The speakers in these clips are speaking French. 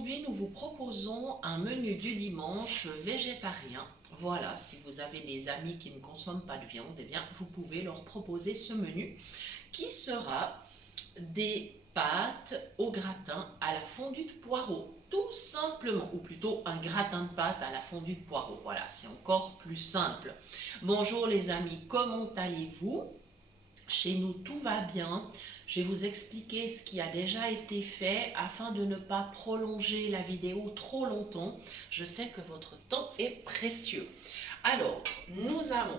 aujourd'hui, nous vous proposons un menu du dimanche végétarien. Voilà, si vous avez des amis qui ne consomment pas de viande, eh bien, vous pouvez leur proposer ce menu qui sera des pâtes au gratin à la fondue de poireaux. Tout simplement, ou plutôt un gratin de pâtes à la fondue de poireaux. Voilà, c'est encore plus simple. Bonjour les amis, comment allez-vous? Chez nous, tout va bien. Je vais vous expliquer ce qui a déjà été fait afin de ne pas prolonger la vidéo trop longtemps. Je sais que votre temps est précieux. Alors, nous avons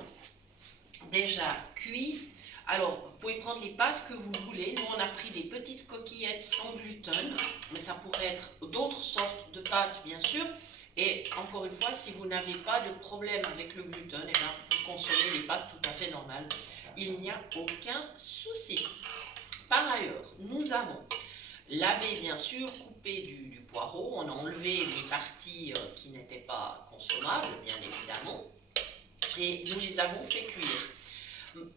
déjà cuit. Alors, vous pouvez prendre les pâtes que vous voulez. Nous, on a pris des petites coquillettes sans gluten, mais ça pourrait être d'autres sortes de pâtes, bien sûr. Et encore une fois, si vous n'avez pas de problème avec le gluten, eh bien, vous consommez les pâtes tout à fait normales. Il n'y a aucun souci. Par ailleurs, nous avons lavé, bien sûr, coupé du poireau. On a enlevé les parties qui n'étaient pas consommables, bien évidemment. Et nous les avons fait cuire.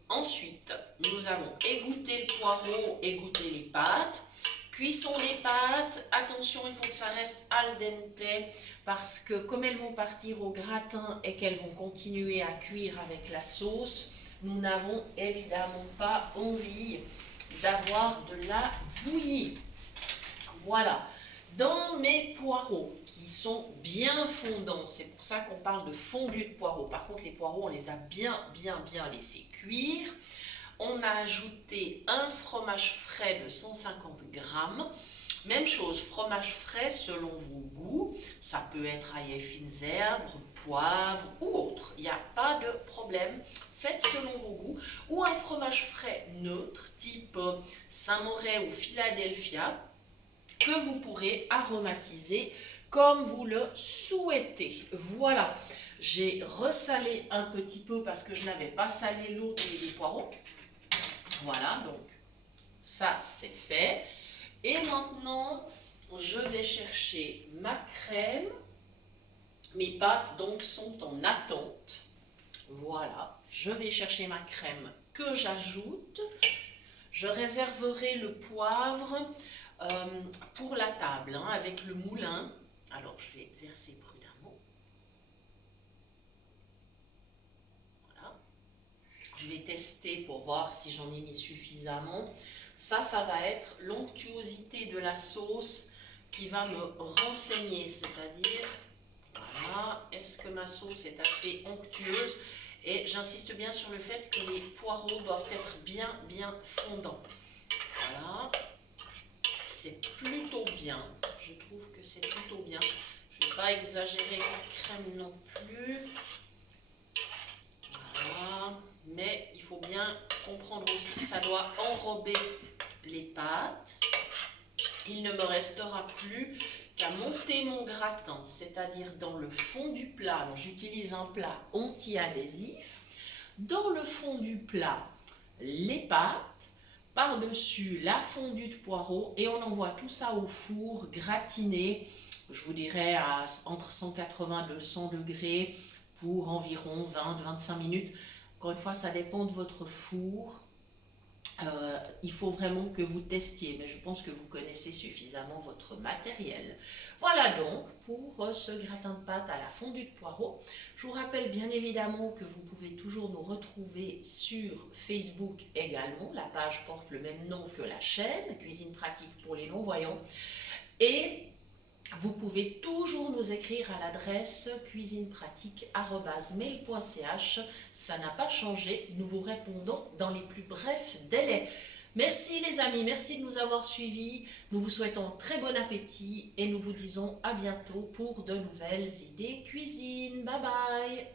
Ensuite, nous avons égoutté le poireau, égoutté les pâtes. Cuisson des pâtes. Attention, il faut que ça reste al dente parce que comme elles vont partir au gratin et qu'elles vont continuer à cuire avec la sauce, nous n'avons évidemment pas envie d'avoir de la bouillie. Voilà. Dans mes poireaux qui sont bien fondants, c'est pour ça qu'on parle de fondu de poireaux. Par contre, les poireaux, on les a bien laissés cuire. On a ajouté un fromage frais de 150 grammes. Même chose, fromage frais selon vos goûts. Ça peut être ail et fines herbes, poivre ou autre. Il n'y a pas de problème. Faites selon vos goûts. Ou un fromage frais neutre, type Saint-Moré ou Philadelphia, que vous pourrez aromatiser comme vous le souhaitez. Voilà, j'ai ressalé un petit peu parce que je n'avais pas salé l'eau des poireaux. Voilà, donc ça c'est fait. Et maintenant, je vais chercher ma crème. Mes pâtes donc sont en attente. Voilà, je vais chercher ma crème que j'ajoute. Je réserverai le poivre pour la table avec le moulin. Alors, je vais verser prudemment. Voilà. Je vais tester pour voir si j'en ai mis suffisamment. Ça va être l'onctuosité de la sauce qui va me renseigner, c'est-à-dire, voilà, est-ce que ma sauce est assez onctueuse? Et j'insiste bien sur le fait que les poireaux doivent être bien fondants. Voilà, c'est plutôt bien, je trouve que c'est plutôt bien. Je ne vais pas exagérer la crème non plus. Voilà, mais il faut bien comprendre aussi que ça doit enrober les pâtes. Il ne me restera plus qu'à monter mon gratin, c'est-à-dire dans le fond du plat. Alors j'utilise un plat anti-adhésif. Dans le fond du plat, les pâtes, par-dessus la fondue de poireaux et on envoie tout ça au four gratiné, je vous dirais entre 180 et 200 degrés pour environ 20-25 minutes. Encore une fois, ça dépend de votre four. Il faut vraiment que vous testiez, mais je pense que vous connaissez suffisamment votre matériel. Voilà donc pour ce gratin de pâte à la fondue de poireaux. Je vous rappelle bien évidemment que vous pouvez toujours nous retrouver sur Facebook également. La page porte le même nom que la chaîne, Cuisine pratique pour les non-voyants. Et vous pouvez toujours nous écrire à l'adresse cuisinepratique@mail.ch. Ça n'a pas changé, nous vous répondons dans les plus brefs délais. Merci les amis, merci de nous avoir suivis. Nous vous souhaitons très bon appétit et nous vous disons à bientôt pour de nouvelles idées cuisine. Bye bye.